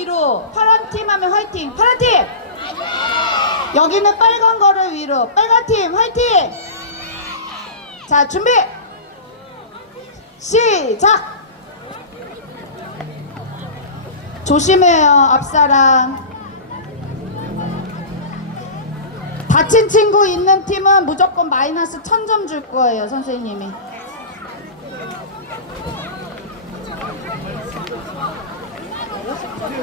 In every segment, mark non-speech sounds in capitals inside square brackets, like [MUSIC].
위로. 파란 팀 하면 화이팅. 파란 팀! 여기는 빨간 거를 위로. 빨간 팀 화이팅! 자 준비! 시작! 조심해요 앞사람. 다친 친구 있는 팀은 무조건 마이너스 1000점 줄 거예요 선생님이 아니요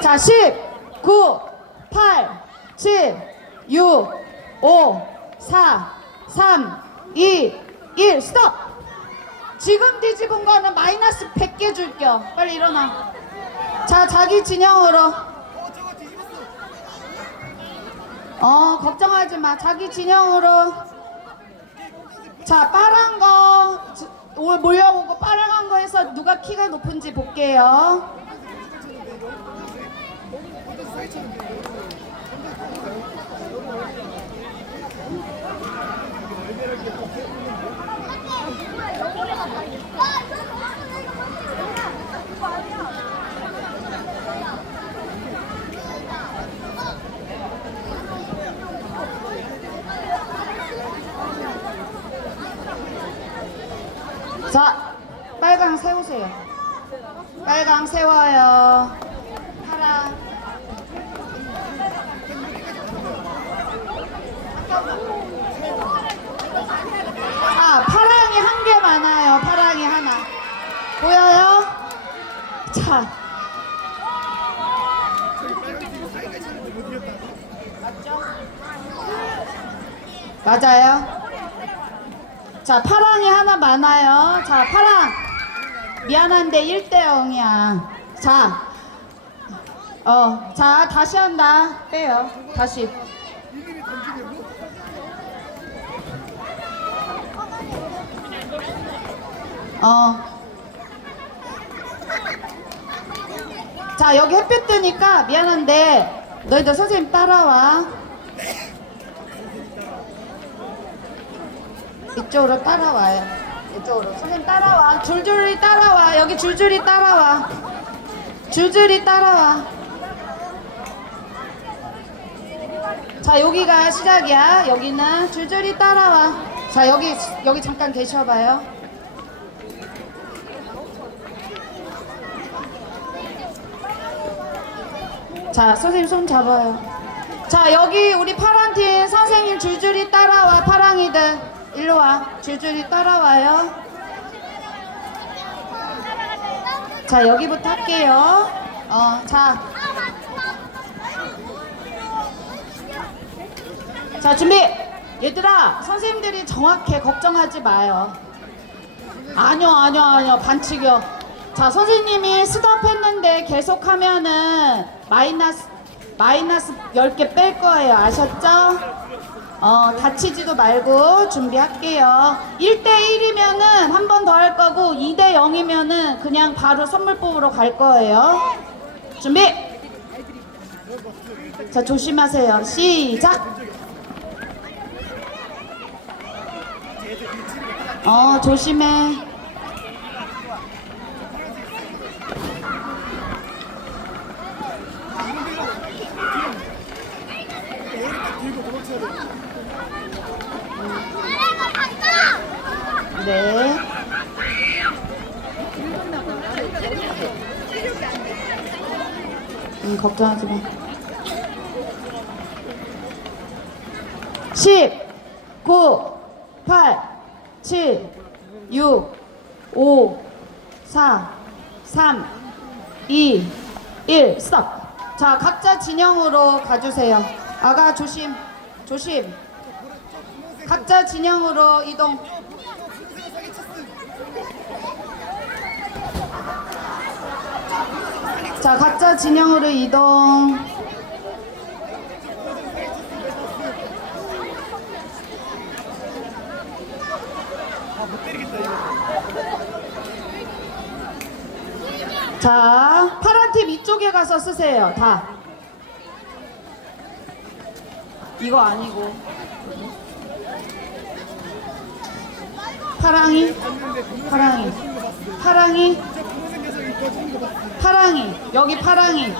자, 10, 9, 8, 7, 6, 5, 4, 3, 2, 1, 스톱! 지금 뒤집은 거는 마이너스 100개 줄게요. 빨리 일어나. 자, 자기 진영으로. 어, 걱정하지 마. 자기 진영으로. 자, 빠른 거 몰려오고 빠른 거 해서 누가 키가 높은지 볼게요. 자, 빨강 세우세요. 빨강 세워요. 파랑. 자, 파랑이 한 개 많아요. 파랑이 하나. 보여요? 자. 맞아요? 자, 파랑이 하나 많아요. 자, 파랑. 미안한데 1대 0이야. 자. 어, 자, 다시 한다. 빼요. 다시. 어. 자, 여기 햇빛 뜨니까 미안한데 너희들 선생님 따라와. 이쪽으로 따라와요. 이쪽으로. 선생님 따라와. 줄줄이 따라와. 여기 줄줄이 따라와. 줄줄이 따라와. 자, 여기가 시작이야. 여기는 줄줄이 따라와. 자, 여기, 여기 잠깐 계셔봐요. 자, 선생님 손 잡아요. 자, 여기 우리 파란 팀 선생님 줄줄이 따라와. 파랑이들. 일로 와. 줄줄이 따라와요. 자, 여기부터 할게요. 어, 자. 자, 준비. 얘들아, 선생님들이 정확해. 걱정하지 마요. 아니요, 아니요, 아니요. 반칙이요. 자, 선생님이 스톱 했는데 계속 하면은 마이너스, 마이너스 10개 뺄 거예요. 아셨죠? 어, 다치지도 말고 준비할게요. 1대1이면은 한 번 더 할 거고, 2대0이면은 그냥 바로 선물 뽑으러 갈 거예요. 준비! 자, 조심하세요. 시작! 어, 조심해. 네. 음, 걱정하지 마. 10, 9, 8, 7, 6, 5, 4, 3, 2, 1, 스톱. 자, 각자 진영으로 가주세요. 아가 조심, 조심. 각자 진영으로 이동. 자, 각자 진영으로 이동. 자, 파란 팀 이쪽에 가서 쓰세요. 다. 이거 아니고. 파랑이, 파랑이, 파랑이, 파랑이, 여기 파랑이,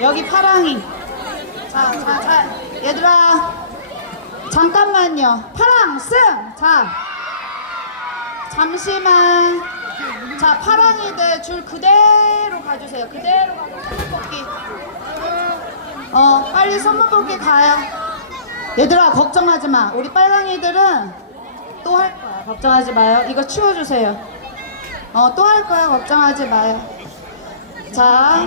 여기 파랑이. 자, 자, 자, 얘들아, 잠깐만요. 파랑 승. 자, 잠시만. 자, 파랑이들 줄 그대로 가주세요. 그대로 가고 선물 뽑기. 어, 빨리 선물 뽑기 가요. 얘들아, 걱정하지 마. 우리 빨강이들은 또 할 거야. 걱정하지 마요. 이거 치워주세요. 어, 또 할 거야. 걱정하지 마요. 자.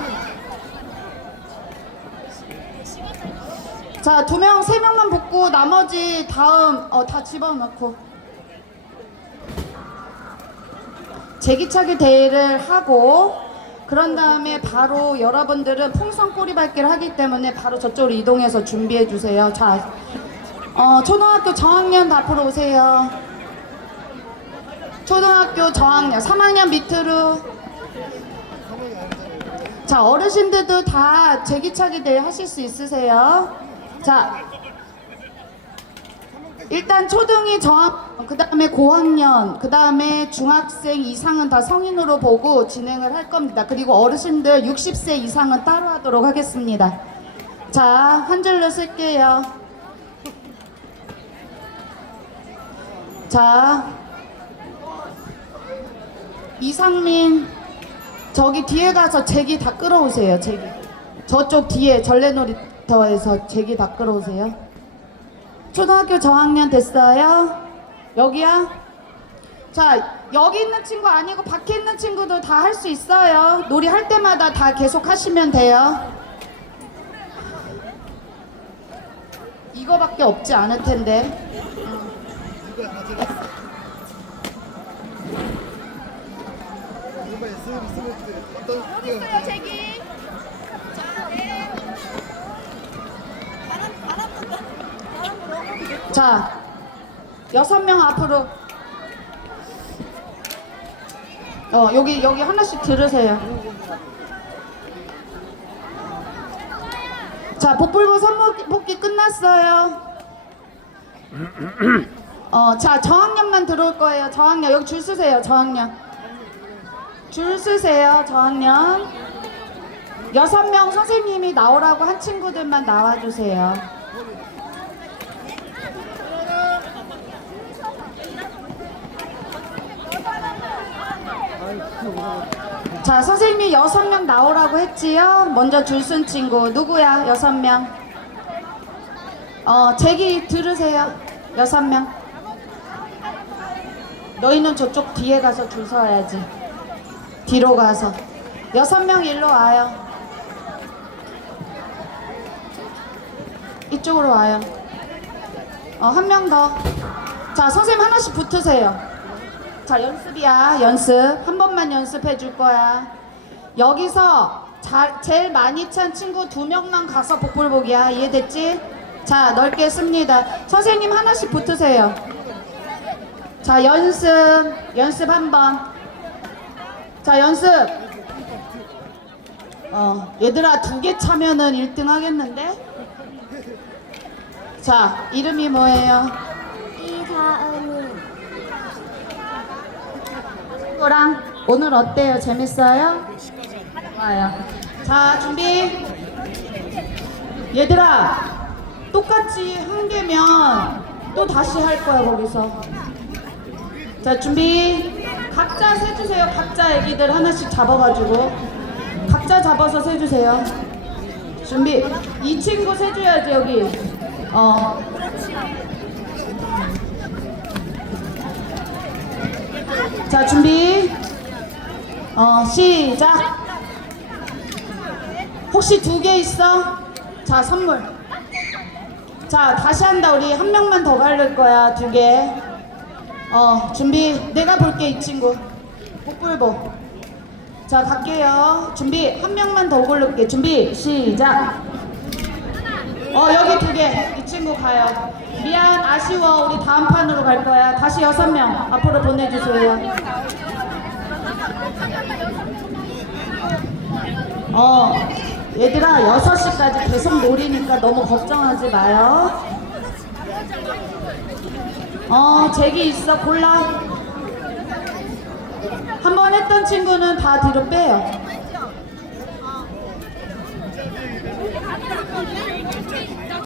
자, 두 명, 세 명만 붙고 나머지 다음, 어, 다 집어넣고. 제기차기 대회를 하고 그런 다음에 바로 여러분들은 풍선 꼬리밟기를 하기 때문에 바로 저쪽으로 이동해서 준비해 주세요. 자, 어, 초등학교 저학년 앞으로 오세요. 초등학교 저학년 3학년 밑으로 자 어르신들도 다 제기차기 대회 하실 수 있으세요. 자 일단 초등이 저학, 그 다음에 고학년, 그 다음에 중학생 이상은 다 성인으로 보고 진행을 할 겁니다. 그리고 어르신들 60세 이상은 따로 하도록 하겠습니다. 자, 한 줄로 쓸게요. 자, 이상민, 저기 뒤에 가서 제기 다 끌어오세요, 제기. 저쪽 뒤에 전래놀이터에서 제기 다 끌어오세요. 초등학교 저학년 됐어요? 여기야? 자, 여기 있는 친구 아니고 밖에 있는 친구도 다할 수 있어요. 놀이 할 때마다 다 계속 하시면 돼요. 이거밖에 없지 않을 텐데. 정 여기 있어요, 제기. 자, 네. 바람, 바람 분다. 바람 불어. 자, 여섯 명 앞으로. 어, 여기, 여기 하나씩 들으세요. 자, 복불복 선물 뽑기 끝났어요. [CLEARS THROAT] 어, 자, 저학년만 들어올 거예요. 저학년. 여기 줄 쓰세요, 저학년. 줄 쓰세요, 저학년. 여섯 명 선생님이 나오라고 한 친구들만 나와주세요. 자, 선생님이 여섯 명 나오라고 했지요? 먼저 줄 쓴 친구. 누구야? 여섯 명. 어, 제기 들으세요. 여섯 명. 너희는 저쪽 뒤에 가서 줄 서야지. 뒤로 가서. 여섯 명 일로 와요. 이쪽으로 와요. 어, 한 명 더. 자, 선생님 하나씩 붙으세요. 자 연습이야 연습 한 번만 연습해 줄 거야 여기서 자, 제일 많이 찬 친구 두 명만 가서 복불복이야 이해됐지? 자 넓게 씁니다 선생님 하나씩 붙으세요 자 연습 연습 한 번 자 연습 어 얘들아 두 개 차면은 1등 하겠는데? 자 이름이 뭐예요? 이다은이. 친구랑 오늘 어때요? 재밌어요? 좋아요. 자, 준비. 얘들아, 똑같이 한 개면 또 다시 할 거야, 거기서. 자, 준비. 각자 세주세요. 각자 애기들 하나씩 잡아가지고. 각자 잡아서 세주세요. 준비. 이 친구 세줘야지, 여기. 어. 자 준비 어 시작 혹시 두 개 있어? 자 선물 자 다시 한다 우리 한 명만 더 바를 거야 두 개 어 준비. 내가 볼게 이 친구. 복불복 자 갈게요. 준비. 한 명만 더 고를게. 준비. 시작. 어 여기 두 개. 이 친구 가요. 미안 아쉬워. 우리 다음 판으로 갈 거야. 다시 여섯 명 앞으로 보내주세요. 어, 얘들아, 6시까지 계속 놀이니까 너무 걱정하지 마요. 어, 잭이 있어, 골라. 한 번 했던 친구는 다 뒤로 빼요.